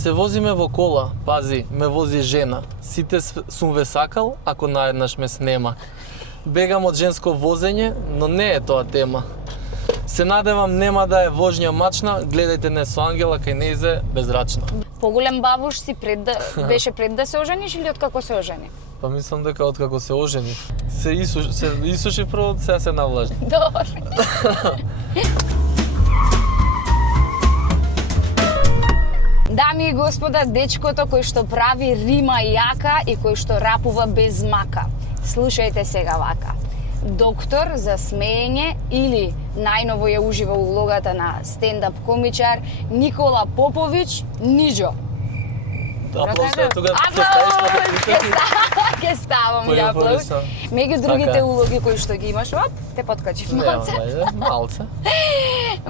Се возиме во кола, пази, ме вози жена. Сите сум ве сакал, ако наеднаш ме снема. Бегам од женско возење, но не е тоа тема. Се надевам нема да е вожња мачна, гледајте не со ангела кај нејзе безрачна. Поголем бабуш си беше пред да се ожениш или откако се ожени? Па мислам дека откако се ожени. Се исуши прво, сега се навлажни. Добре. Дами и господа, дечкото кој што прави рима јака и кој што рапува без мака. Слушајте сега вака. Доктор за смеење или најново ја ужива улогата на стендап комичар Никола Попович Ниџо. Аплауз е тога ќе ставиш Ке ставам ја аплауз. Меѓу другите улоги кои што ги имаш, те подкачив малце. Малце.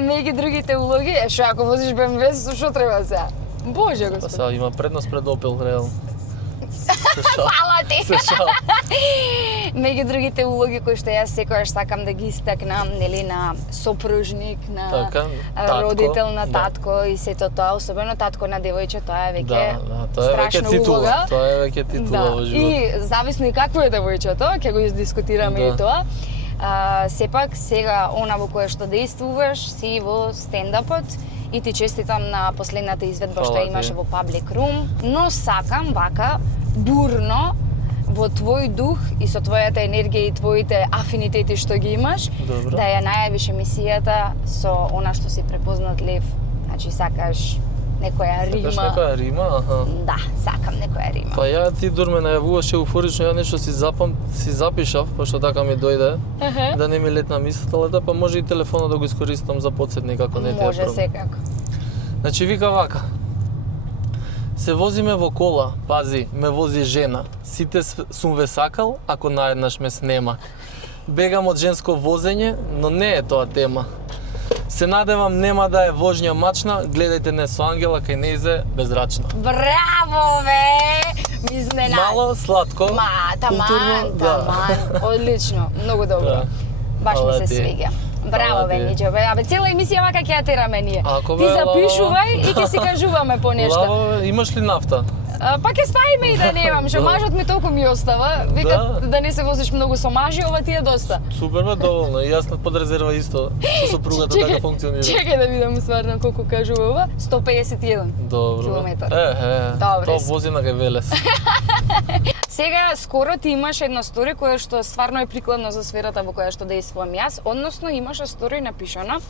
Меѓу другите улоги, шо ако возиш БМВ, што треба сега? Боже господи. Сега има предност пред Опел, реално. Фала ти! Се шал. Меѓу другите улоги кои што јас секогаш сакам да ги истакнам, нели, на сопружник, на родител, на татко и сето тоа, особено татко на девојче, тоа е веќе страшна улога. Тоа е веќе титула во живот. И зависно и какво е девојчето, ќе го издискутираме и тоа. Сепак сега она во кое што действуваш си во стендапот и ти честитам на последната изведба што имаше во Public Room, но сакам вака бурно во твој дух и со твојата енергија и твоите афинитети што ги имаш, добро, да ја најавиш емисијата со она што си препознатлив. Значи сакаш некоја рима. Сакаш некоја рима, аха. Да, сакам некоја рима. Па ја ти дур ме најавуваш еуфорично, ја нешто си запишав, пошто така ми дојде, да не ми летна мислата, па може и телефонот да го искористам за потсетник ако не те е Може проблем. секако. Значи вика вака. Се возиме во кола, пази, ме вози жена. Сите сум ве сакал, ако наеднаш ме снема. Бегам од женско возење, но не е тоа тема. Се надевам нема да е вожња мачна, гледајте не со ангела кај нејзе безрачна. Браво, бе! Ми изненади. Мало, сладко, таман, одлично, многу добро. Да. Баш ми се ти. свиѓа. Браво, бе, Ниџо, бе. Абе, цела емисија вака ќе ја тераме ние. Ти бе, запишувај и ќе си кажуваме по нешто. Лаво, имаш ли нафта? Па ќе ставиме и да немам, што мажот ми толку ми остава. Вика да не се возиш многу со мажи, ова ти е доста. Супер, бе, доволно. И јас под резерва исто со сопругата така функционира. Чекај да видам стварно колку кажува ова. 151 Добро. километар. Добре. Тоа вози на Гавелес. Сега скоро ти имаш една стори која што стварно е прикладно за сферата во која што действувам јас, односно имаше стори напишана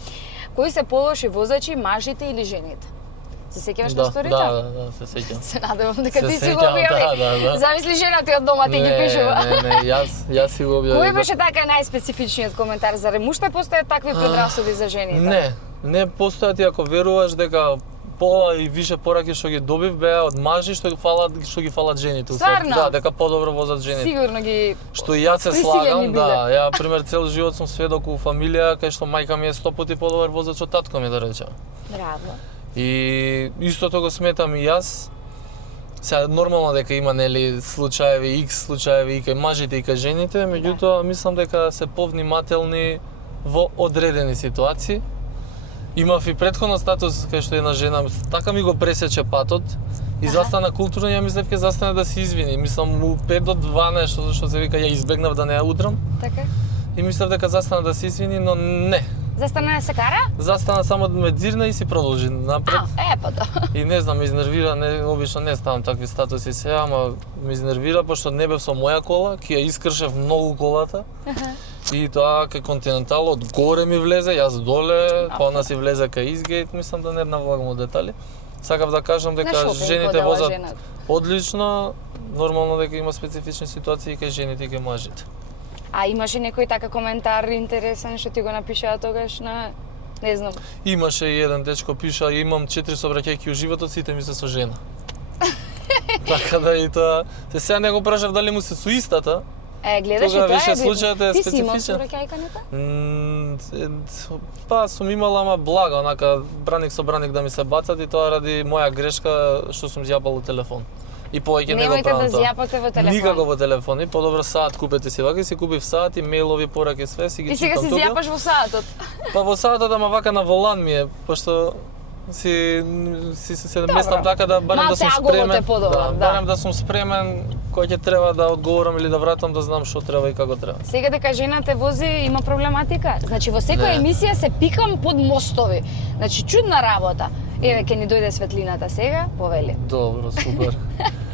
кои се полоши возачи, мажите или жените. Се сеќаваш на сторите? Да, се сеќавам. Се надевам дека ти си го сеќавам, објави. да. Замисли жена ти од дома ти ги пишува. Не, јас си го објавив. Кој беше така најспецифичниот коментар? Зарем уште постојат такви предрасуди за жените? Не постојат и ако веруваш дека пола и више пораки што ги добив беа од мажи што ги фалат жените. Стварно? Да, дека подобро возат жените. Сигурно ги Што и јас се присилени слагам, биле. да. Ја пример цел живот сум сведок у фамилија кај што мајка ми е 100 пати подобар возач од татко ми, да речем. Браво. И истото го сметам и јас. Сега нормално дека има нели случаеви, X случаеви и кај мажите и кај жените, меѓутоа мислам дека се повнимателни во одредени ситуации. Имав и претходно статус кај што една жена така ми го пресече патот и застана културно, ја мислев ќе застане да се извини. Мислам у 5 до 12 што се вика ја избегнав да не ја удрам. Така? И мислев дека застана да се извини, но не. Застана да се кара? Застана само да ме дзирна и си продолжи напред. Па да. И не знам, ме изнервира, обично не ставам такви статуси сега, ама ме изнервира пошто не бев со моја кола, ќе ја искршев многу колата. И тоа кај Континентал од горе ми влезе, јас доле, па она си влезе кај Изгейт, мислам да не навлагам во детали. Сакав да кажам дека жените возат одлично, нормално дека има специфични ситуации кај жените и кај мажите. А имаше некој така коментар интересен што ти го напишаа тогаш на не знам. Имаше и еден дечко пиша, имам 4 собраќајки у животот, сите ми се со жена. Така да и тоа, сега не го прашав дали му се со истата. Гледаш и тоа тоа више случајот е специфичен. Ти си имал собраќајкањата? Па сум имала, ама блага, онака браник со браник да ми се бацат и тоа ради моја грешка што сум зјапал у телефон. И повеќе не го правам тоа. Немојте да зјапате во телефон. Никако во телефон. И подобро саат купете си вака, си купив саат и мејлови, пораки, све си ги читам тука. И сега си зјапаш во саатот. Па во саатот, ама вака на волан ми е, пошто се местам така да барем да Малце сум аголот спремен. е подобар, да. Барем да сум спремен кога ќе треба да одговорам или да вратам да знам што треба и како треба. Сега дека жената вози има проблематика. Значи во секоја Не. емисија се пикам под мостови. Значи чудна работа. Еве ќе ни дојде светлината сега, повели. Добро, супер.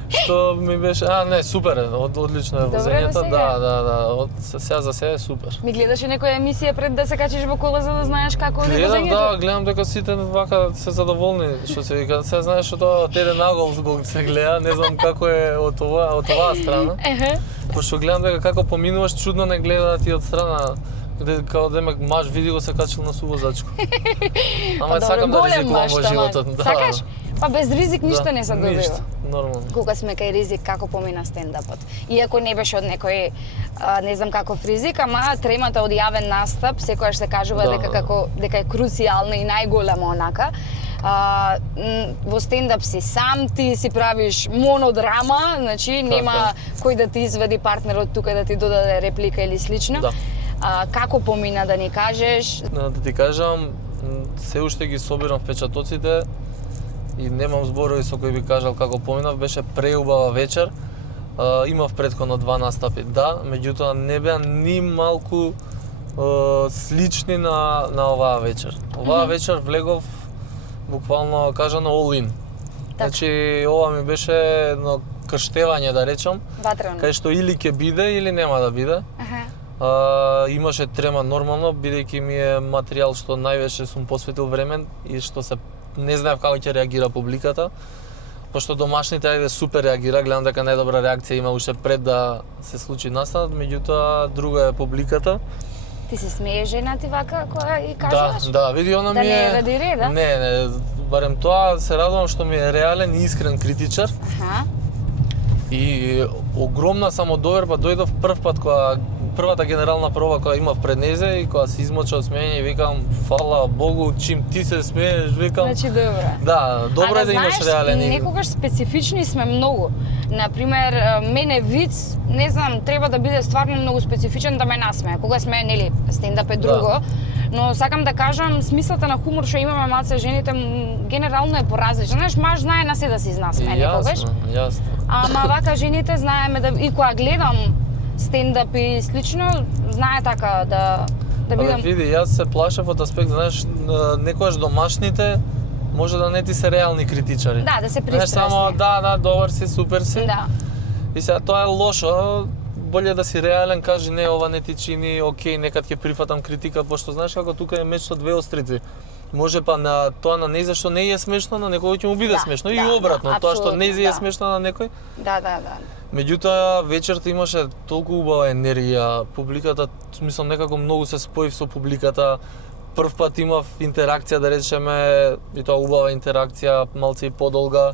Што ми беше, не, супер е, одлично е Добре возењето, до сега. да, од сега за сега е супер. Ми гледаше некоја емисија пред да се качиш во кола за да знаеш како е Гледам, возењето? гледам дека сите вака се задоволни, што се вика. Сега знаеш што тоа од еден агол го се гледа, не знам како е од оваа страна. Ехе. Пошто гледам дека како поминуваш чудно не гледаат и од страна. Као демек маж види го се качил на сувозачко. Ама сакам да ризикувам во животот. Сакаш? Па без ризик ништо не се добива. Ништо, нормално. Кога сме кај ризик, како помина стендапот. Иако не беше од некој, не знам каков ризик, ама тремата од јавен настап, секојаш се кажува Да, дека да. дека е круцијална и најголема онака. Во стендап си сам, ти си правиш монодрама, значи нема кој да ти извади партнерот тука да ти додаде реплика или слично. Да. Како помина да ни кажеш? Да ти кажам, се уште ги собирам впечатоците и немам зборови со кои би кажал како поминав, беше преубава вечер. Имав претходно 2 настапи, да, меѓутоа не беа ни малку слични на оваа вечер. Оваа вечер влегов буквално кажано all in. Значи ова ми беше едно крштевање да речам, Ватрено. кај што или ќе биде или нема да биде. Имаше трема нормално, бидејќи ми е материјал што највеќе сум посветил време и што се не знаев како ќе реагира публиката. Пошто домашните ајде супер реагира, гледам дека најдобра реакција има уште пред да се случи настанот, меѓутоа друга е публиката. Ти се смее жена ти вака кога и кажуваш? Да, види она Да ми не е е ради реда? Не, барем тоа се радувам што ми е реален и искрен критичар. Аха. И огромна самодоверба дојдов прв пат кога првата генерална проба која имав пред незе и кога се измоча од смеење и викам фала Богу чим ти се смееш, викам. Значи добро. Да, добро е да имаш реален. Некогаш специфични сме многу. Например, мене виц, не знам, треба да биде стварно многу специфичен да ме насмее. Кога сме, нели, стендап е друго. Но сакам да кажам, смислата на хумор што имаме малце жените генерално е поразлична. Знаеш, маж знае на се да се изнасме некогаш. Јасно. Ама вака жените знаеме да и кога гледам стендап и слично, знае така да бидам. Види, јас се плашев од аспект, знаеш, некогаш домашните може да не ти се реални критичари. Да, да се Знаеш, пристрасни. само да, добар си, супер си. Да. И сега тоа е лошо. Боле да си реален, кажи не, ова не ти чини, окей, некад ќе прифатам критика, пошто знаеш како тука е меч со две острици. Може па на тоа на нејзе што не е смешно, на некој ќе му биде смешно и обратно, тоа што нејзе е смешно на некој. Да. Меѓутоа вечерта имаше толку убава енергија, публиката, мислам некако многу се споив со публиката. Прв пат имав интеракција, да речеме, и тоа убава интеракција, малце и подолга.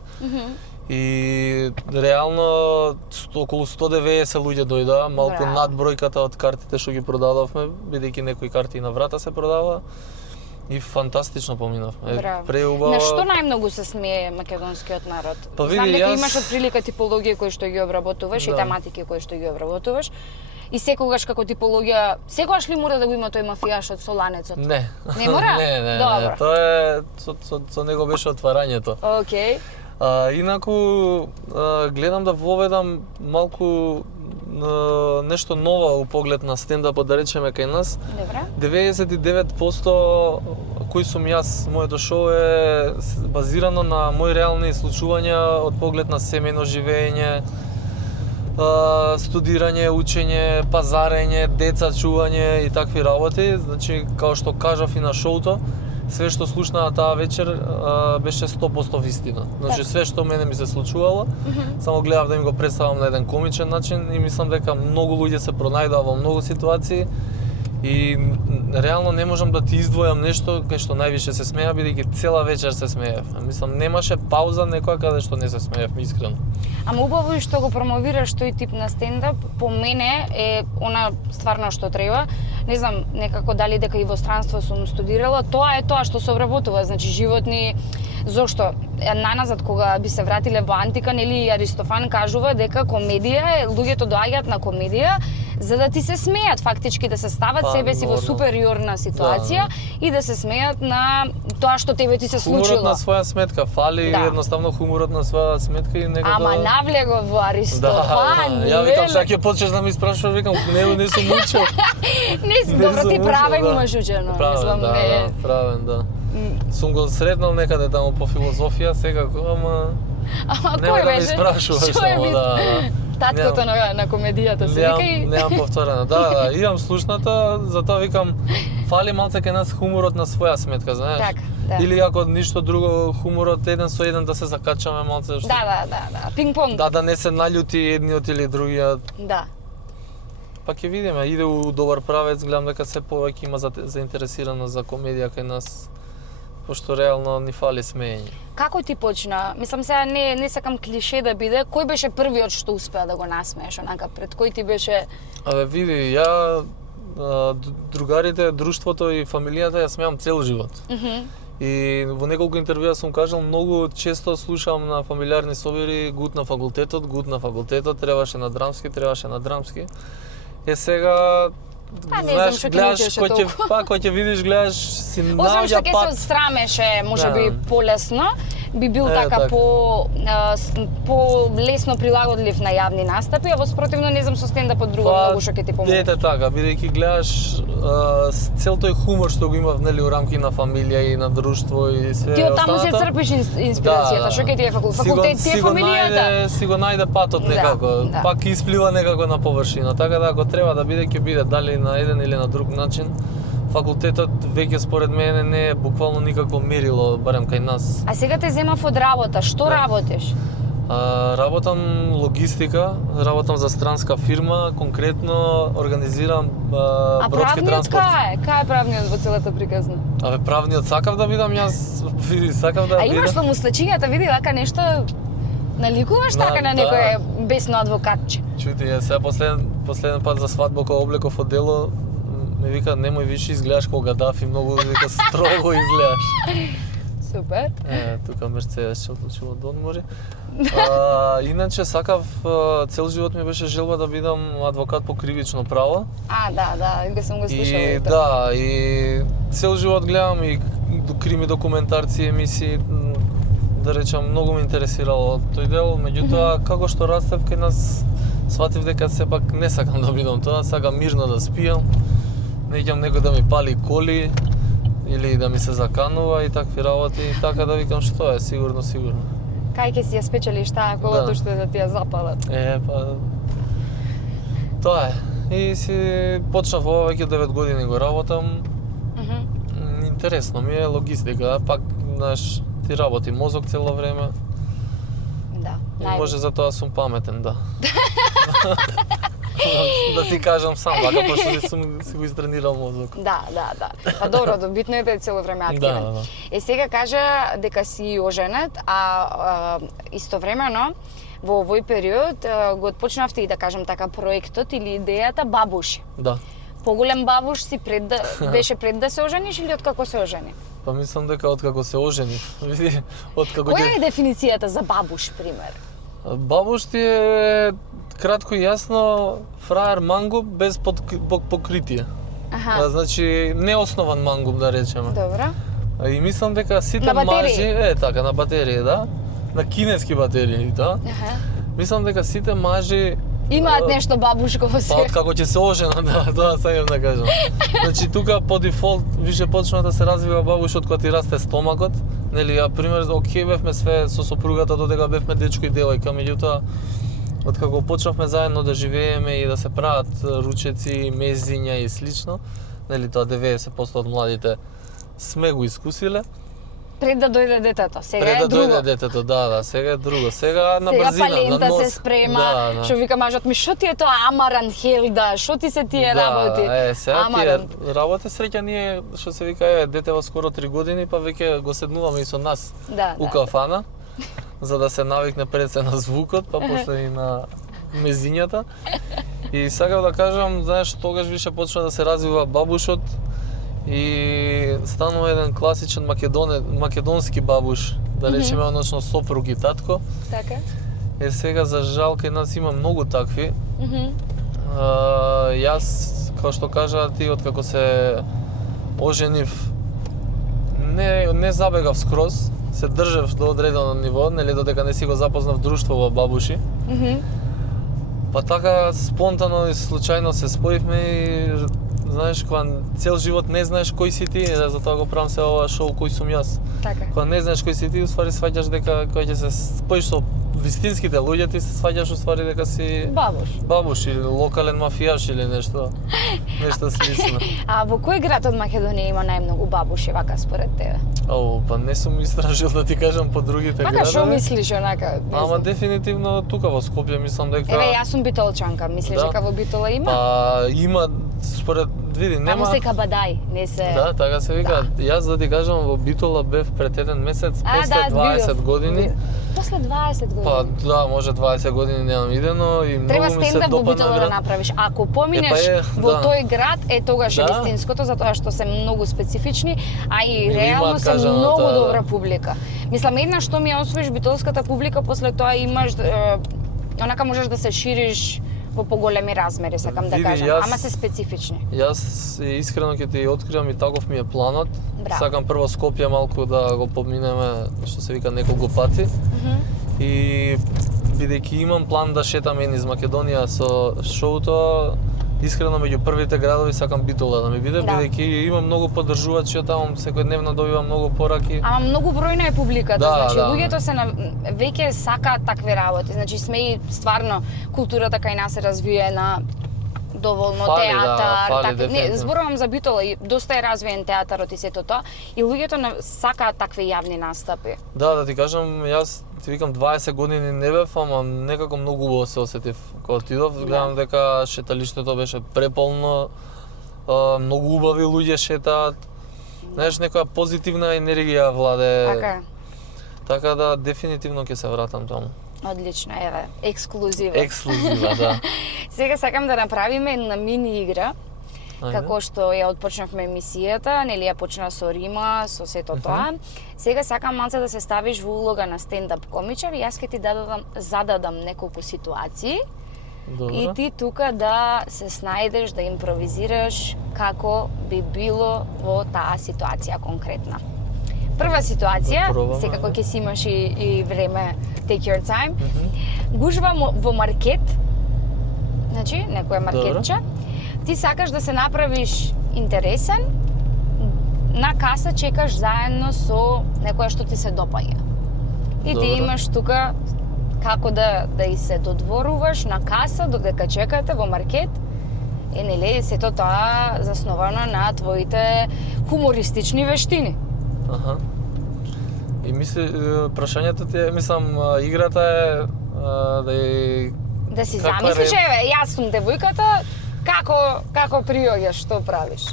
И реално околу 190 луѓе дојдоа, малку Браво. над бројката од картите што ги продадовме, бидејќи некои карти и на врата се продава. И фантастично поминавме. Браво. Преубава. На што најмногу се смее македонскиот народ? Па види, Знам дека јас- имаш отприлика типологија кои што ги обработуваш и Да. тематики кои што ги обработуваш. И секогаш како типологија, секогаш ли мора да го има тој мафијашот со ланецот? Не. Не мора? не, Добро. тоа е со него беше отварањето. Океј. Инаку гледам да воведам малку нешто ново у поглед на стендапот, да речеме кај нас. Добра. 99% кој сум јас, моето шоу е базирано на мои реални случувања од поглед на семејно живење, студирање, учење, пазарење, деца, чување и такви работи. Значи, као што кажав и на шоуто, све што слушнаа таа вечер беше 100% вистина. Значи, све што мене ми се случувало, само гледав да им го представам на еден комичен начин и мислам дека многу луѓе се пронајдоа во многу ситуации и реално не можам да ти издвојам нешто кај што највише се смеа, бидејќи цела вечер се смеев. Мислам, немаше пауза некоја каде што не се смеев, искрено. Ама убаво е што го промовираш тој тип на стендап, по мене е она стварно што треба. Не знам некако дали дека и во странство сум студирала, тоа е тоа што се обработува, значи животни. Зошто? наназад кога би се вратиле во антика, нели Аристофан кажува дека комедија е, луѓето доаѓаат на комедија за да ти се смеат, фактички да се стават себе си во нормално. супериорна ситуација и да се смеат на тоа што тебе ти се Хуморот случило. на своја сметка, фали Да. едноставно хуморот на своја сметка и некако... Ама навлего во Аристофан, Ја викам, нели? сега ќе почнеш да ми испрашуваш, викам, не сум учил. Не си Не добро, сум ти учил, правен да. имаш учено, Правен, мислам, да, не. да, правен, да. Сум го сретнал некаде таму по филозофија, секако, ама... Ама Нема кој да ми беше? испрашуваш Што е само, бит? да. Таткото на комедијата се вика и... Немам повторено. Да, имам слушната, затоа викам, фали малце кај нас хуморот на своја сметка, знаеш? Така, да. Или ако ништо друго, хуморот еден со еден да се закачаме малце, што... Да, пинг-понг. Да не се наљути едниот или другиот. Да. Па ќе видиме, иде у добар правец, гледам дека се повеќе има заинтересирано за комедија кај нас, пошто реално ни фали смеење. Како ти почна? Мислам сега не сакам клише да биде, кој беше првиот што успеа да го насмееш, онака пред кој ти беше... Абе види, ја другарите, друштвото и фамилијата ја смеам цел живот. И во неколку интервјуа сум кажал, многу често слушам на фамилиарни собири гуд на факултетот, требаше на драмски. Е сега Па, не знам што ќе научиш толку. кој ќе видиш, гледаш, си Освен што наоѓа ќе се пат. отстрамеше, може Да. би полесно, би бил Е, така така. по лесно прилагодлив на јавни настапи, а во спротивно не знам со стендапот друго многу што ќе ти помогне. Ете така, бидејќи гледаш цел тој хумор што го имав нели у рамки на фамилија и на друштво и све Ти од таму се останато. црпиш инспирацијата, што ќе ти е факултет, ти е фамилијата. Си го најде патот некако, да. пак исплива некако на површина, така да ако треба да биде ќе биде дали на еден или на друг начин. Факултетот веќе според мене не е буквално никакво мерило, барем кај нас. А сега те земав од работа, што Да. работиш? Работам логистика, работам за странска фирма, конкретно организирам А бродски правниот транспорт. Кај е правниот во целата приказна? Абе правниот сакав да бидам јас, види, сакав да А имаш бидам. со муслачињата, види дека нешто наликуваш Да, така на да. некој бесно адвокатче. Чути, сега последен пат за свадба кога облеков одело, ми вика немој више изгледаш како Гадафи, многу вика строго изгледаш. Супер. Тука Мерцедес се одлучило да одмори. Иначе сакав, цел живот ми беше желба да бидам адвокат по кривично право. Да, го сум го слушала И и тоа. да, и цел живот гледам и крими документарци, емисии, да речам, многу ме интересирало тој дел, меѓутоа како што растев кај нас сватив дека сепак не сакам да бидам тоа, сакам мирно да спијам, не идам некој да ми пали коли или да ми се заканува и такви работи, така да викам што е, сигурно. Кај ќе си ја спечелиш таа колото Да. што да ти ја запалат. Па тоа е. И си почнав ова веќе 9 години го работам. Интересно ми е логистика, пак знаеш, ти работи мозок цело време. Да, И најде. може затоа сум паметен, да. Да си кажам сам, вака пошто си го изтренирал мозок. Да. Па добро, битно е да е цело време активен. Да. Е сега кажа дека си оженет, а истовремено во овој период го отпочнавте и да кажам така проектот или идејата Бабуши. Да. Поголем бабуш си беше пред да се ожениш или откако се ожени? Па мислам дека откако се оженив, види, откако Која е дефиницијата за бабуш, пример? Бабуш ти е кратко и јасно фраер мангуп без покритие. Аха, Значи неоснован мангуп да речеме. добро. И мислам дека сите На батерии? мажи, така, на батерии, да, на кинески батерии, да. Аха. Мислам дека сите мажи Имаат нешто бабушко во па себе. откако ќе се оженат, да, тоа сакам да кажам. Значи тука по дефолт више почна да се развива бабушот кога ти расте стомакот. Нели, ја пример, окей бевме све со сопругата додека бевме дечко и девојка, меѓутоа откако почнавме заедно да живееме и да се прават ручеци, мезиња и слично, нели тоа 90% од младите сме го искусиле. Пред да дојде детето, сега Пред е да друго. дојде детето, да, сега е друго. Сега на Сега брзина, палента на нос. се спрема, Да. што вика мажот ми, што ти е тоа амаран хелда, што ти се тие работи? Да, сега Амаран. тие работи среќа ние, што се вика, детева скоро 3 години, па веќе го седнуваме и со нас Да, у кафана, за да се навикне пред се на звукот, па после и на мезињата. И сакав да кажам, знаеш, тогаш више почна да се развива бабушот и станува еден класичен македонски бабуш, да речеме, односно сопруг и татко. Така. Сега за жал кај нас има многу такви. Јас, како што кажа ти, откако се оженив, не забегав скроз, се држав до одредено ниво, нели додека не си го запознав друштво во Бабуши. Па така спонтано и случајно се споивме и знаеш, кога цел живот не знаеш кој си ти, затоа го правам се ова шоу кој сум јас. Така. Кога не знаеш кој си ти, уствари сваќаш дека кога ќе се споиш со вистинските луѓе, ти се сваќаш уствари дека си бабуш или локален мафијаш или нешто слично. А во кој град од Македонија има најмногу бабуши вака според тебе? Па не сум истражил да ти кажам по другите градови. Вака што мислиш онака? Ама дефинитивно тука во Скопје мислам дека... Еве јас сум битолчанка, мислиш дека во Битола има? Па има според види нема. Таму се кабадај, не се. Да, така се вика. Јас да ти кажам во Битола бев пред еден месец после 20 години. После 20 години. Па да, може 20 години немам идено и треба многу ми се стендап во допадна Битола да град. направиш. Ако поминеш во тој град, тогаш е вистинското, затоа што се многу специфични, а и реално се многу добра публика. Мислам, една што ми ја освоиш битолската публика, после тоа имаш онака можеш да се шириш во поголеми размери, сакам да кажам, ама се специфични. Јас искрено ќе ти откривам и таков ми е планот. Сакам прво Скопје малку да го поминеме, што се вика, неколку пати. И бидејќи имам план да шетам низ Македонија со шоуто, искрено меѓу првите градови сакам Битола да ми биде, бидејќи имам многу поддржувачи таму, секојдневно добивам многу пораки. Ама многу бројна е публиката, значи луѓето се веќе сакаат такви работи. Значи сме и стварно културата кај нас се развиена доволно, театар, не, зборувам за Битола, и доста е развиен театарот и сето тоа, и луѓето сакаат такви јавни настапи. Да ти кажам, јас ти викам 20 години не бев, ама некако многу убаво се осетив кога отидов. Гледам дека шеталиштето беше преполно, многу убави луѓе шетаат. Знаеш, некоја позитивна енергија владе. Така да дефинитивно ќе се вратам таму. Одлично, еве, ексклузива. Ексклузива, да. Сега сакам да направиме една мини игра. Како што ја отпочнавме емисијата, нели ја почна со Рима, со сето тоа. Сега сакам малце да се ставиш во улога на стендап комичар и јас ќе ти зададам неколку ситуации. И ти тука да се снајдеш, да импровизираш како би било во таа ситуација конкретна. Прва ситуација, секако ќе си имаш и време, take your time. Гужва во маркет, значи некоја маркетче. Ти сакаш да се направиш интересен, на каса чекаш заедно со некоја што ти се допаѓа. И ти имаш тука како да и се додворуваш на каса додека чекате во маркет. Нели сето тоа засновано на твоите хумористични вештини. И прашањето ти е, мислам, играта е да си замислиш, еве, јас сум девојката, како приоѓаш, што правиш?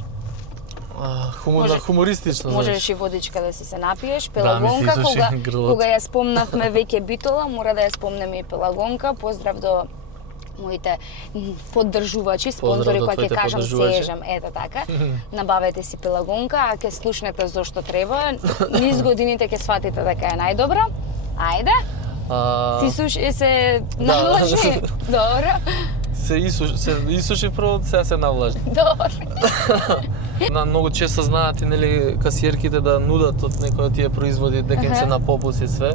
Хумористично, можеш и водичка да си се напиеш, пелагонка, кога ја спомнавме веќе Битола, мора да ја спомнеме и пелагонка. Поздрав до моите поддржувачи, спонзори, кои ќе кажам сежам, ето така. Набавете си пелагонка, а ќе слушнете зошто треба. Низ годините ќе сватите дека е најдобра. Ајде. се навлажи. Добро. Се исуши прво, сега се навлажи. Добро. Многу често знаат и нели касиерките да нудат од некој од тие производи дека им се на попус и све.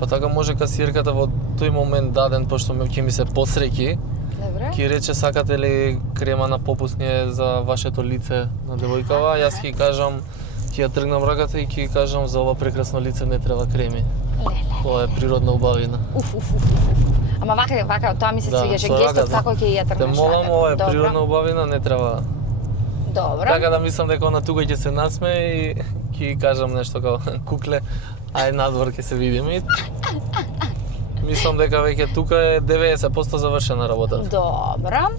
Па така може касиерката во тој момент даден, пошто ќе ми се посреќи, ќе рече сакате ли крема на попусње за вашето лице на девојкава, јас ќе кажам, ќе ја тргнам раката и ќе кажам за ова прекрасно лице не треба креми. Тоа е природна убавина. Ама вака, тоа ми се свиѓаше гестот како ќе ја тргнеш раката. Те молам, ова е природна убавина, не треба. Добро. Така да мислам дека она тука ќе се насме и ќе кажам нешто како кукле, ај надвор ќе се видиме. Мислам дека веќе тука е 90% завршена работата. Добро.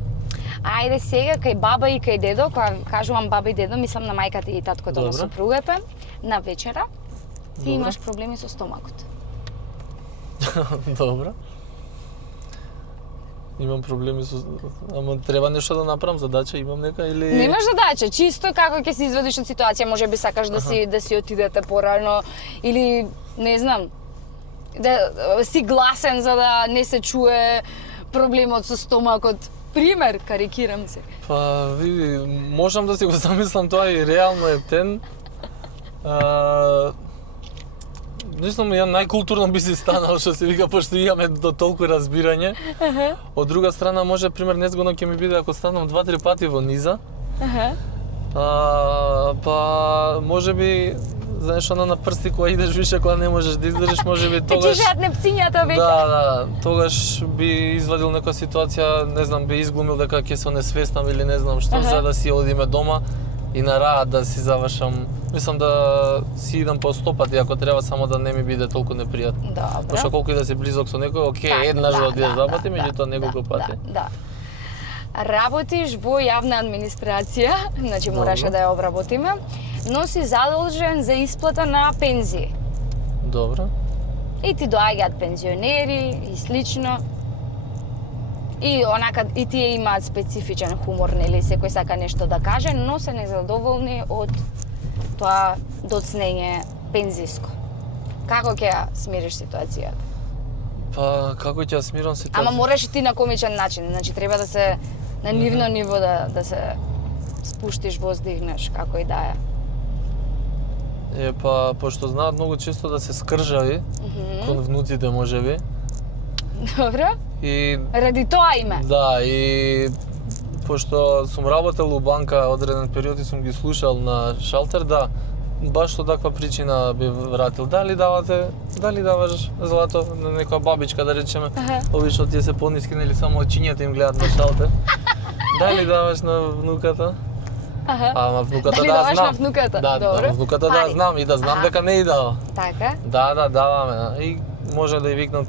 Ајде сега кај баба и кај дедо, кога кажувам баба и дедо, мислам на мајката и таткото на сопругата, на вечера. Ти имаш проблеми со стомакот. Добро. Имам проблеми со... Ама треба нешто да направам, задача имам нека или... Немаш задача, чисто како ќе се извадиш од ситуација, може би сакаш да си отидете порано или не знам, да си гласен за да не се чуе проблемот со стомакот. Пример, карикирам се. Па, види, можам да си го замислам тоа и реално е тен. Не знам, ја најкултурно би си станал, што се вика, пошто имаме до толку разбирање. Од друга страна, може, пример, незгодно ќе ми биде ако станам 2-3 пати во низа. Па, може би, знаеш, на прсти кога идеш више, кога не можеш да издржиш, може би тогаш... Ти жадне псињата веќе. Да, тогаш би извадил некоја ситуација, не знам, би изглумил дека ќе се несвестам или не знам што, за да си одиме дома и на раат да си завршам. Мислам да си идам по 100 пати, ако треба, само да не ми биде толку непријатно. Добро. Пошто колку и да си близок со некој, окей, еднаш да одидеш два пати, меѓутоа неколку пати. Да. Работиш во јавна администрација, значи мораше да ја обработиме, но си задолжен за исплата на пензии. Добро. И ти доаѓаат пензионери и слично. И онака и тие имаат специфичен хумор, нели, секој сака нешто да каже, но се незадоволни од тоа доцнење пензиско. Како ќе ја смириш ситуацијата? Па, како ќе ја смирам ситуацијата? Ама мораш и ти на комичен начин, значи треба да се на нивно ниво да се спуштиш, воздигнеш, како и да е. Па, пошто знаат многу често да се скржави, кон внуците можеби. Добро? И Ради тоа име. да, и пошто сум работел у банка одреден период и сум ги слушал на шалтер, да, баш со таква причина би вратил. Дали даваш злато на некоја бабичка, да речеме, обично тие се пониски, нели само очињата им гледат на шалтер. Дали даваш на внуката? Ама внуката Дали да даваш знам. на внуката? Да, Добро. на внуката да Пари. знам и да знам дека не и дава. Така? Да, даваме. И може да ја викнам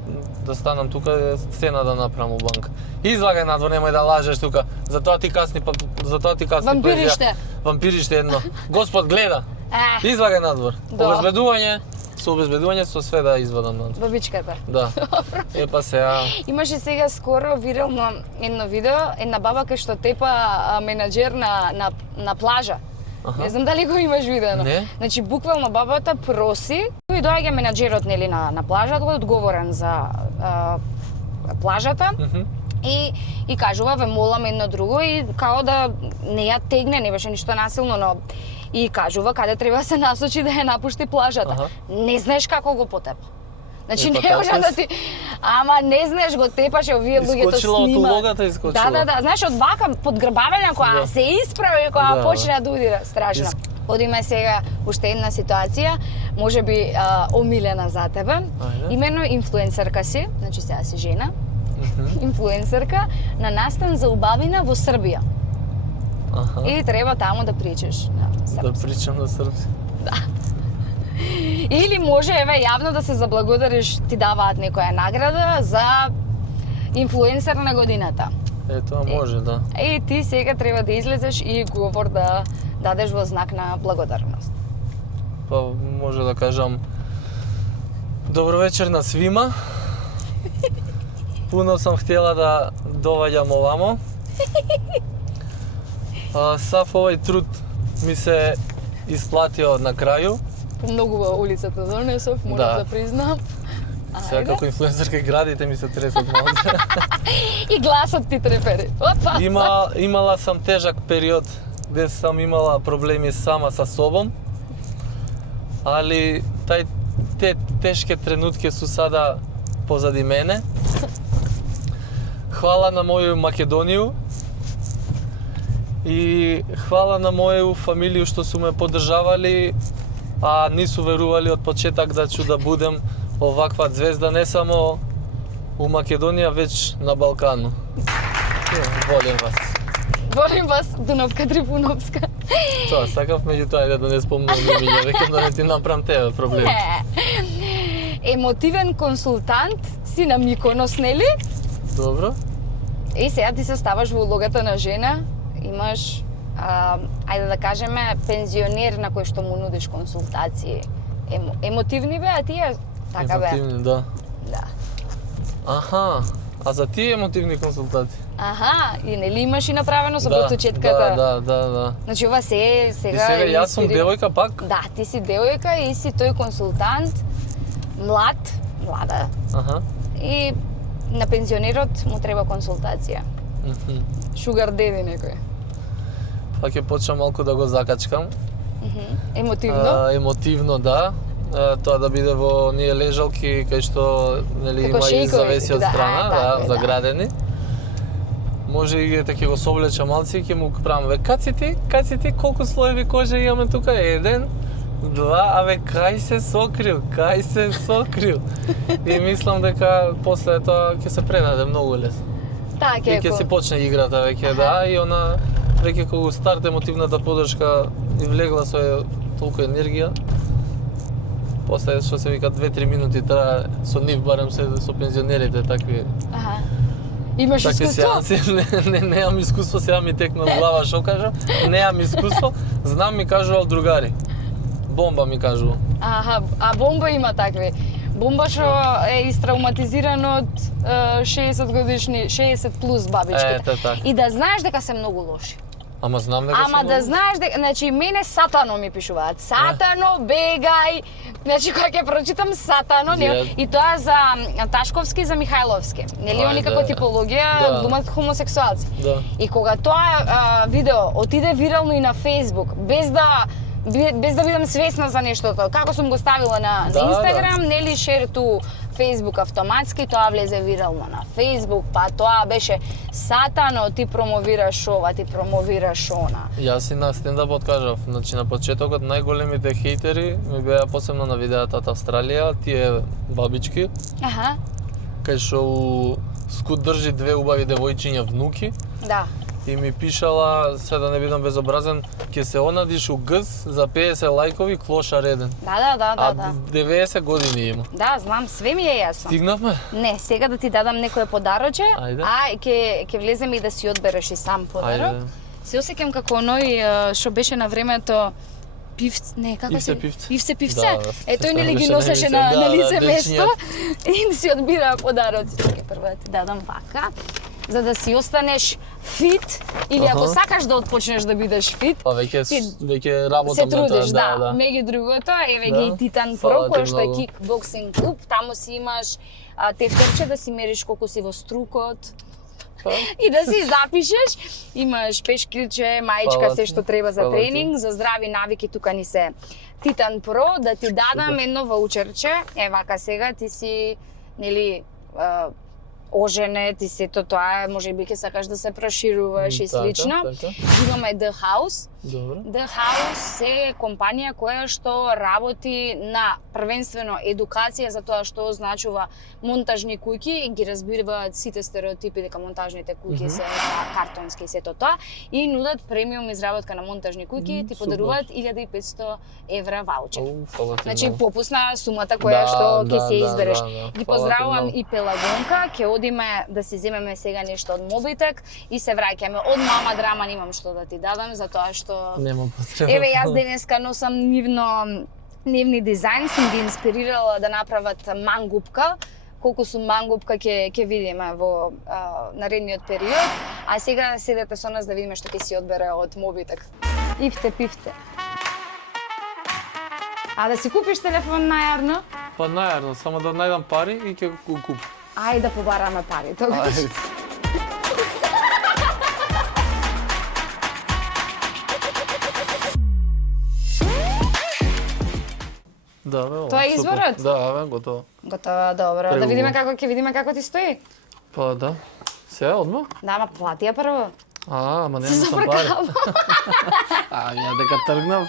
да станам тука, сцена да направам у банка. Излагај надвор, немој да лажеш тука. Затоа ти касни Вампириште. поезија. Вампириште едно. Господ гледа. Излагај надвор. Да. Со обезбедување со све да извадам надвор. Бабичката. Да. Епа сега. Имаше сега скоро вирално едно видео, една баба кај што тепа менаџер на плажа. Не знам дали го имаш видено. Не. Значи буквално бабата проси и доаѓа менаџерот нели на плажата, кој е одговорен за плажата. И кажува, ве молам едно друго и као да не ја тегне, не беше ништо насилно, но и кажува каде треба да се насочи да ја напушти плажата. Не знаеш како го потепа. Значи не може да ти... Ама не знаеш, го тепаше, овие луѓето Искочила од снимаат. улогата, искочила. Да. Знаеш, од вака подгрбавена која се исправи, која почне да удира. Страшно. Одиме сега уште една ситуација, можеби омилена за тебе. Имено инфлуенсерка си, значи сега си жена. Инфлуенсерка на настан за убавина во Србија. И треба таму да причаш на српски. Да причам на српски. Да. Или може, еве, јавно да се заблагодариш, ти даваат некоја награда за инфлуенсер на годината. Тоа може, да. И ти сега треба да излезеш и говор да дадеш во знак на благодарност. Па може да кажам добро вечер на свима. Пуно сам хтела да доваѓам овамо. Сав овој труд ми се исплатио на крају. Многу во улицата донесов, морам да признам. Сега како инфлуенсерка градите ми се тресат малку. И гласот ти трепери. Опа! Имала сам тежак период где сам имала проблеми сама со собом. Али те тешки тренутки су сада позади мене. Хвала на моју Македонiju и хвала на моју фамилiju што су ме поддржавали, а нису верували од почеток да ću да будем оваква звезда не само у Македонија, веќе на Балкану. Волим вас. Волим вас, Дуновка Трифуновска. Тоа, сакав меѓутоа да не спомнам имиња, веќе да не ти направам тебе проблем. Емотивен консултант си на Миконос, нели? Добро. И сега ти се ставаш во улогата на жена, имаш, ајде да кажеме, пензионер на кој што му нудиш консултации. Емотивни беа тие? Така беа. Емотивни, да. Да. Аха, А за тие емотивни консултации? Аха, и нели имаш и направено со поточетката? Да. Значи ова се И сега сега јас сум инспирира- девојка пак? Да, ти си девојка и си тој консултант, млада. Аха. И на пензионерот му треба консултација. Шугар деди некој. Па ќе почнам малку да го закачкам. Емотивно. Емотивно, да. Тоа да биде во оние лежалки кај што нели Како има и шејкови, завеси од да, страна, така е, да. заградени. Може и ќе го совлечам малци и ќе му правам, ве, кад си ти, колку слоеви кожа имаме тука? Еден, два, кај се сокрил. И мислам дека после тоа ќе се предаде многу лесно. Така И е. ќе се почне играта веќе, да, и она веќе кога старт емотивната подршка и влегла со толку енергија. После што се вика 2-3 минути трае со нив, барем се со пензионерите такви. Аха. Имаш Такви искуство? сеанси, немам искуство, сега ми текна од глава што кажам. Немам искуство, знам ми кажувал другари. Бомба ми кажува. Аха, а Бомба има такви. Бомба што е истравматизиран од 60 плюс бабичките. Ете така. И да знаеш дека се многу лоши. Ама знам дека Ама да знаеш дека, значи мене Сатано ми пишуваат. Сатано, бегај. Значи кога ќе прочитам Сатано, Ја- и тоа за Ташковски и за Михајловски. Нели они Ајде. како типологија Да. глумат хомосексуалци. Да. И кога тоа видео отиде вирално и на Facebook, без да бидам свесна за нештото, како сум го ставила на Да, Инстаграм, нели шер ту Facebook автоматски, тоа влезе вирално на Facebook, па тоа беше Сатано, ти промовираш ова, ти промовираш она. Јас и на стендапот кажав, значи на почетокот најголемите хейтери ми беа посебно на видеата од Австралија, тие бабички, Аха, кај што у скут држи две убави девојчиња внуки. да. И ми пишала, се да не бидам безобразен, ќе се онадиш у гз за 50 лајкови клоша реден. Да. 90 години има. Да, знам, све ми е јасно. Стигнавме? Не, сега да ти дадам некое подароче, Ајде. ќе влеземе и да си одбереш и сам подарок. Ајде. Се осеќам како оној што беше на времето пивц, не, како Ивце се Пивце. Ивце Пивце. Да, Е тој нели ги беше на носеше емисија. на Да, лице да, место дечињата. и си одбира подароци. Чекај прво да ти дадам вака, за да си останеш фит или ако Аха. сакаш да отпочнеш да бидеш фит. Па веќе Ти веќе се работам на тоа, трудиш, да. да. Меѓу другото, еве Да. ги и Титан Фала Про, ти кој што е многу. кикбоксинг клуб, таму си имаш тефтерче да си мериш колку си во струкот. Па, И да си запишеш, имаш пешкилче, маичка, Фала се ти. што треба за Фала ти. тренинг, за здрави навики, тука ни се Титан Про, да ти дадам едно ваучерче, вака сега ти си, нели, ожене, ти сето тоа, може би ќе сакаш да се прошируваш и така, слично. така. Имаме The House. Добро. The House е компанија која што работи на првенствено едукација за тоа што означува монтажни куќи и ги разбираат сите стереотипи дека монтажните куќи се картонски и сето тоа и нудат премиум изработка на монтажни куќи, ти супер. подаруваат 1500 евра ваучер. Оу, фала ти Значи многу. попусна сумата која што ќе се избереш. да. Ги Фала ти поздравувам многу. и Пелагонка, ќе одиме да си земеме сега нешто од Мобитек и се враќаме. Од мама драма немам што да ти дадам, затоа што Нема потреба. еве јас денеска носам нивни дизајн, сум ги инспирирала да направат мангупка. Колку сум мангупка ќе видиме во наредниот период, а сега седете со нас да видиме што ќе си одбере од Мобитек. Ивце пивце. А да си купиш телефон најарно? Па најарно, само да најдам пари и ќе го купам. Ајде да побараме пари тогаш. Ајде. Да, бе, Тоа е супер. изборот? Да, бе, готово. Готово, добро. Да Преубаво. видиме како ти стои. Па да. Сега одма? Да, ма плати ја прво. Ама Се нема сам пари. забркава. Ја дека тргнав.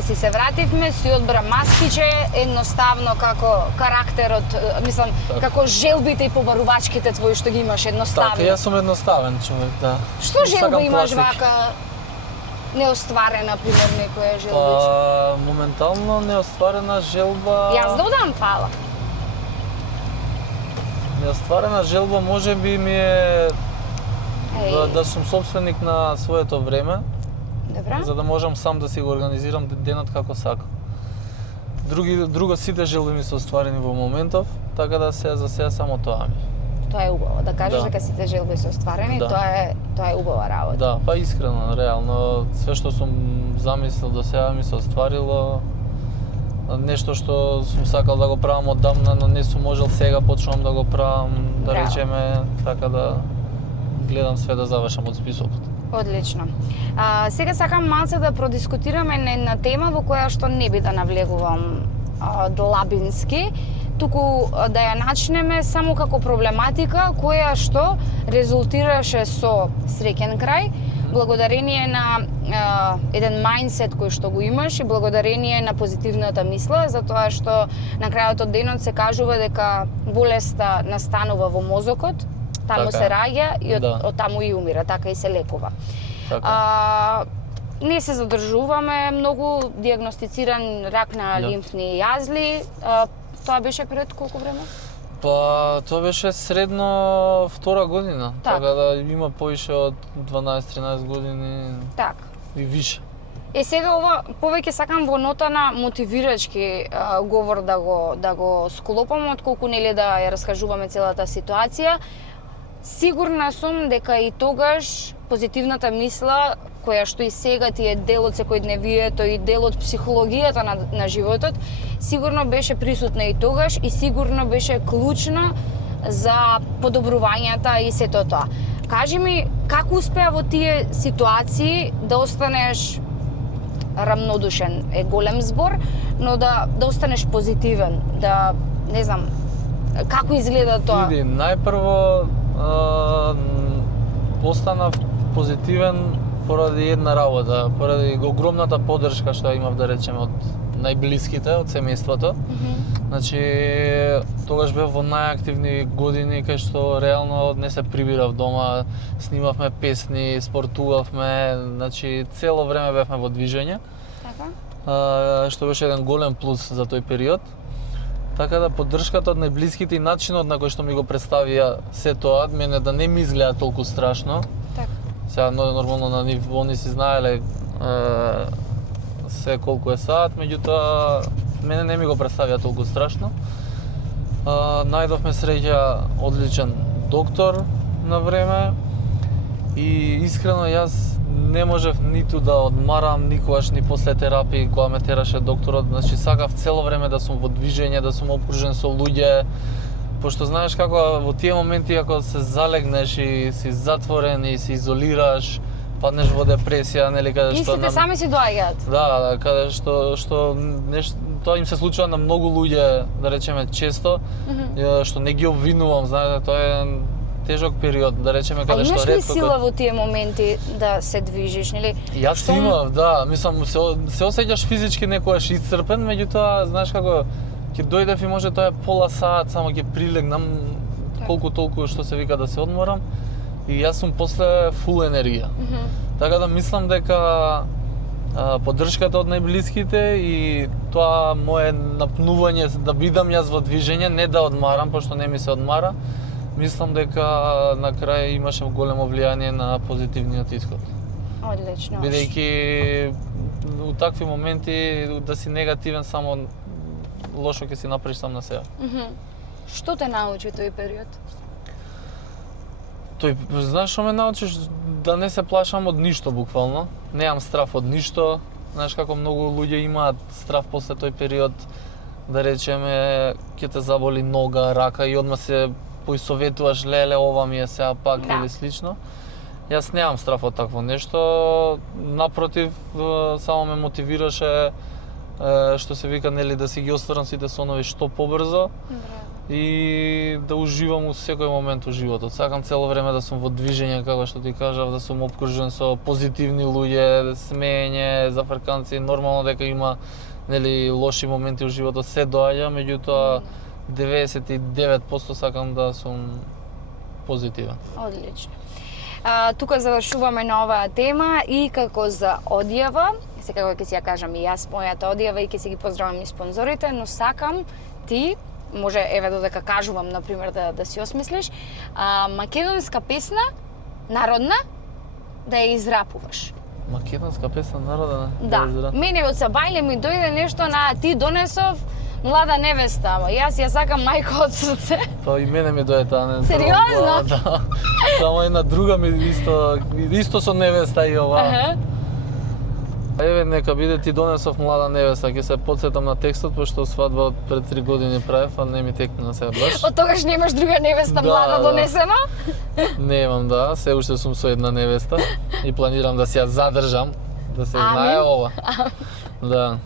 Си се вративме, си одбра маскиче, едноставно како карактерот, мислам, како желбите и побарувачките твои што ги имаш едноставно. Така, јас сум едноставен човек, да. Што Не желба сакам имаш класик. вака неостварена, пример, некоја желбичка? Па, моментално неостварена желба... Јас да удам фала. Неостварена желба може би ми е да сум собственик на своето време, Добра. за да можам сам да си го организирам денот како сакам. Друго сите желби ми се остварени во моментов, така да за сега само тоа ми. тоа е убаво. Да кажеш Да. дека сите желби се остварени, Да. тоа е убава работа. Да, па искрено, реално, све што сум замислил до сега ми се остварило. Нешто што сум сакал да го правам одамна, но не сум можел, сега почнувам да го правам, да Браво. речеме, така да гледам све да завршам од списокот. Одлично. Сега сакам малце да продискутираме на една тема во која што не би да навлегувам длабински, туку да ја начнеме само како проблематика која што резултираше со среќен крај, благодарение на еден мајндсет кој што го имаш и благодарение на позитивната мисла, затоа што на крајот од денот се кажува дека болеста настанува во мозокот, таму Така се е. раѓа и Да. од таму и умира, така и се лекува. Така. Не се задржуваме многу, диагностициран рак на Да. лимфни јазли. Тоа беше пред колку време? Па, тоа беше средно втора година, Така. така да има повише од 12-13 години Так. и више. Сега ова повеќе сакам во нота на мотивирачки говор да го склопам, отколку нели да ја раскажуваме целата ситуација. Сигурна сум дека и тогаш позитивната мисла, која што и сега ти е дел од секојдневието и дел од психологијата на животот, сигурно беше присутна и тогаш и сигурно беше клучна за подобрувањата и сето тоа. Кажи ми, како успеа во тие ситуации да останеш рамнодушен е голем збор, но да останеш позитивен, да не знам како изгледа тоа? Иди, најпрво останав позитивен поради една работа, поради огромната поддршка што имав, да речеме, од најблиските, од семејството. Значи, тогаш бев во најактивни години кај што реално не се прибирав дома, снимавме песни, спортувавме, значи цело време бевме во движење, Така? што беше еден голем плюс за тој период. Така да поддршката од најблиските и начинот на кој што ми го представија се тоа, мене да не ми изгледа толку страшно. Така. Сега нормално на нив они си знаеле се колку е саат, меѓутоа мене не ми го представија толку страшно. Најдовме среќа одличен доктор на време и искрено јас не можев ниту да одмарам никогаш ни после терапија кога ме тераше докторот, значи сакав цело време да сум во движење, да сум окружен со луѓе, пошто знаеш како во тие моменти ако се залегнеш и си затворен и се изолираш, паднеш во депресија, нели, каде што Мислите сами си доаѓаат. Да, каде што тоа им се случува на многу луѓе, да речеме често, што не ги обвинувам, знаете, тоа е тежок период, да речеме, каде што ретко. А имаш ли ретко сила во тие моменти да се движиш, нели? Јас Што- имав, да, мислам се осеќаш физички некогаш исцрпен, меѓутоа знаеш како ќе дојдев и може тоа е пола саат, само ќе прилегнам колку толку што се вика да се одморам и јас сум после фул енергија. Така да мислам дека поддршката од најблиските и тоа мое напнување да бидам јас во движење, не да одмарам, пошто не ми се одмара, мислам дека на крај имаше големо влијание на позитивниот исход. Одлично. Бидејќи у такви моменти да си негативен само лошо ќе си направиш сам на себе. Што те научи тој период? Тој, знаеш што ме научиш? Да не се плашам од ништо буквално. Немам страф од ништо. Знаеш како многу луѓе имаат страф после тој период, да речеме ќе те заболи нога, рака и одма се поисоветуваш, леле ова ми е сега пак Да. или слично. Јас немам страф од такво нешто, напротив, само ме мотивираше што се вика, нели, да си ги остварам сите сонови што побрзо и да уживам у секој момент у животот. Сакам цело време да сум во движење, како што ти кажав, да сум обкружен со позитивни луѓе, смеење, зафрканци, нормално дека има, нели, лоши моменти у животот, се доаѓа, меѓутоа 99% сакам да сум позитивен. Одлично. Тука завршуваме на оваа тема и како за одјава, секако ќе си ја кажам и јас мојата одјава и ќе си ги поздравам и спонзорите, но сакам ти, може еве додека кажувам, например, да си осмислиш, македонска песна, народна, да ја израпуваш. Македонска песна народна? Да, мене од Сабајле ми дојде нешто на ти донесов Млада невеста, ама јас ја сакам мајка од срце. Па и мене ми дое таа не. Сериозно? Да. Само една друга ми исто со невеста и ова. Аха. Еве, нека биде, ти донесов млада невеста, ќе се потсетам на текстот, пошто свадба пред 3 години правев, а не ми текна на сега баш. Од тогаш немаш друга невеста млада донесена? Немам, да, се уште сум со една невеста и планирам да се ја задржам, да се знае ова. Да.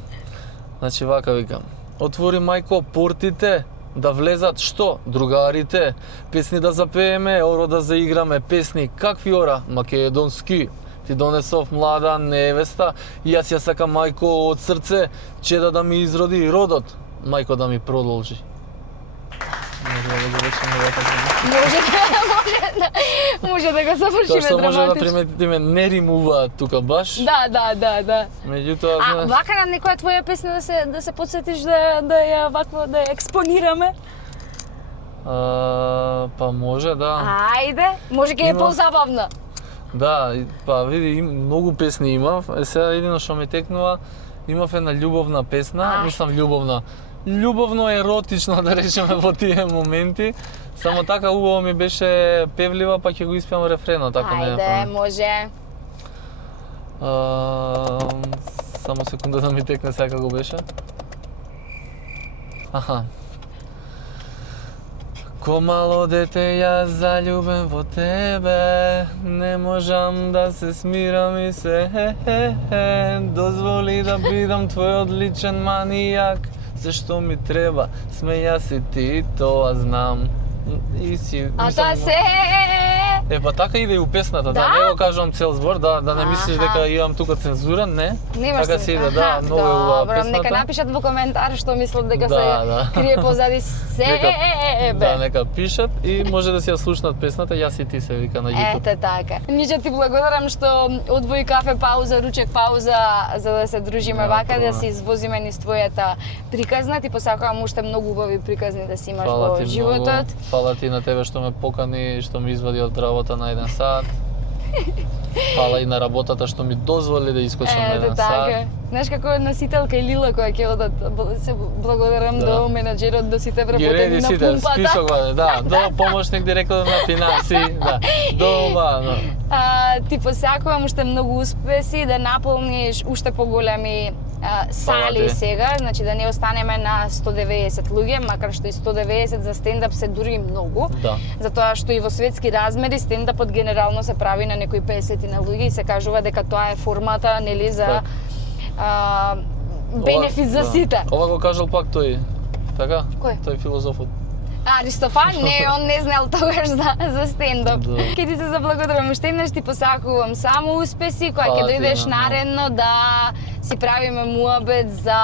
Значи вака викам. Отвори мајко портите, да влезат што? Другарите, песни да запееме, оро да заиграме, песни какви ора? Македонски. Ти донесов млада невеста и јас ја сакам мајко од срце, чеда да ми изроди родот, мајко да ми продолжи. Може да го завршиме Тоа што може да драматично. приметиме не римуваат тука баш. Да. Меѓутоа, А знаеш, вака на некоја твоја песна да се потсетиш да ја вакво да ја експонираме? па може, да. Ајде, може ќе е Има. позабавна. Да, па види, многу песни имав. Сега едино што ми текнува, имав една љубовна песна, мислам љубовно еротична да речеме во тие моменти. Само така убаво ми беше певлива, па ќе го испеам рефренот, ако не Ајде, може. Само секунда да ми текне сега како беше. Аха. Ко мало дете јас заљубен во тебе, не можам да се смирам и се дозволи да бидам твој одличен манијак, се што ми треба, сме јас и ти, тоа знам. И си, А тоа се... Па така иде и у песната, да, Да? не го кажувам цел збор, да не мислиш дека имам тука цензура, не. Немаш Така се иде, да, многу е убава Добро, песната. нека напишат во коментар што мислат дека Да, да. се крие позади себе. Да, нека пишат и може да си ја слушнат песната, јас и ти се вика на YouTube. Ете така. Ниче ти благодарам што одвои кафе пауза, ручек пауза за да се дружиме вака, да се извозиме низ твојата приказна. Ти посакувам уште многу убави приказни да си имаш Фала во ти животот. многу. Фала ти на тебе што ме покани, што ме извади од работа на 1 сат. Фала и на работата што ми дозволи да искочам на 1 сат. Знаеш како е носителка и Лила која ќе одат, се благодарам Да. до менаџерот, до сите Ги вработени реди на сите, пумпата. список ваде, да, до помошник директор на финанси, да, до ова, да. Ти посакувам уште многу успеси, да наполниш уште поголеми сали ти. сега, значи да не останеме на 190 луѓе, макар што и 190 за стендап се дури многу. Да. Затоа што и во светски размери стендапот генерално се прави на некои 50 на луѓе и се кажува дека тоа е формата, нели, за бенефит за да. сите. Ова го кажал пак тој, така? Кој? Тој филозофот. Аристофан? Не, он не знал тогаш за стендап. Да. Ке ти се заблагодарам уште еднаш, ти посакувам само успеси, кога ќе Фала ти, дојдеш да. наредно да си правиме муабет за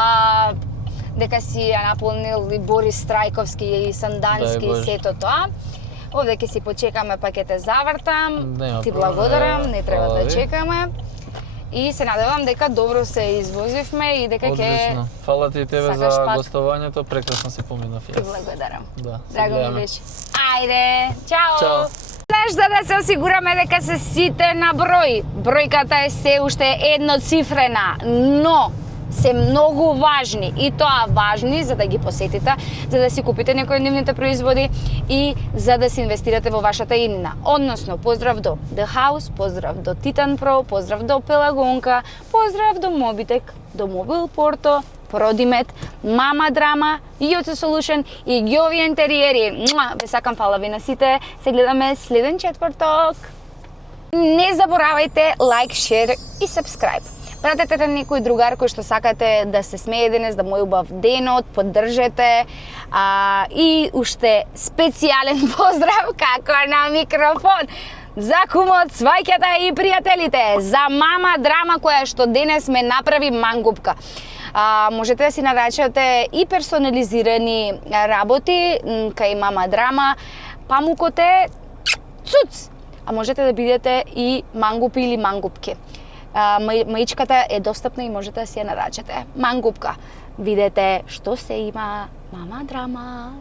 дека си ја наполнил и Борис Трајковски и Сандански Дај и Боже. сето тоа. Овде ќе си почекаме па ќе те завртам. Нема Ти проблем. благодарам, не треба Фала да ви. чекаме. И се надевам дека добро се извозивме и дека ќе Одлично. Фала ти и тебе сакаш за пак. гостувањето, прекрасно се поминав ти јас. благодарам. Да, се Драго ми гледаме. беше. Ајде, чао! Чао. Знаеш, за да се осигураме дека се сите на број, бројката е се уште едноцифрена, но се многу важни и тоа важни за да ги посетите, за да си купите некои нивните производи и за да се инвестирате во вашата иднина. Односно, поздрав до The House, поздрав до Titan Pro, поздрав до Пелагонка, поздрав до Mobitech, до Mobile Porto, Prodimed, Mama Drama, JC Solution и Гјови интериери. Ве сакам, фала ви на сите. Се гледаме следен четврток. Не заборавајте лайк, шер и сабскрајб. Пратете некој другар кој што сакате да се смее денес, да му е убав денот, поддржете. И уште специјален поздрав како на микрофон за кумот, сваќата и пријателите, за Мама Драма која што денес ме направи мангупка. Можете да си нарачате и персонализирани работи кај Мама Драма, памукот е цуц, а можете да бидете и мангупи или мангупки. Маичката е достапна и можете да си ја нарачате. Мангупка. Видете што се има Мама Драма.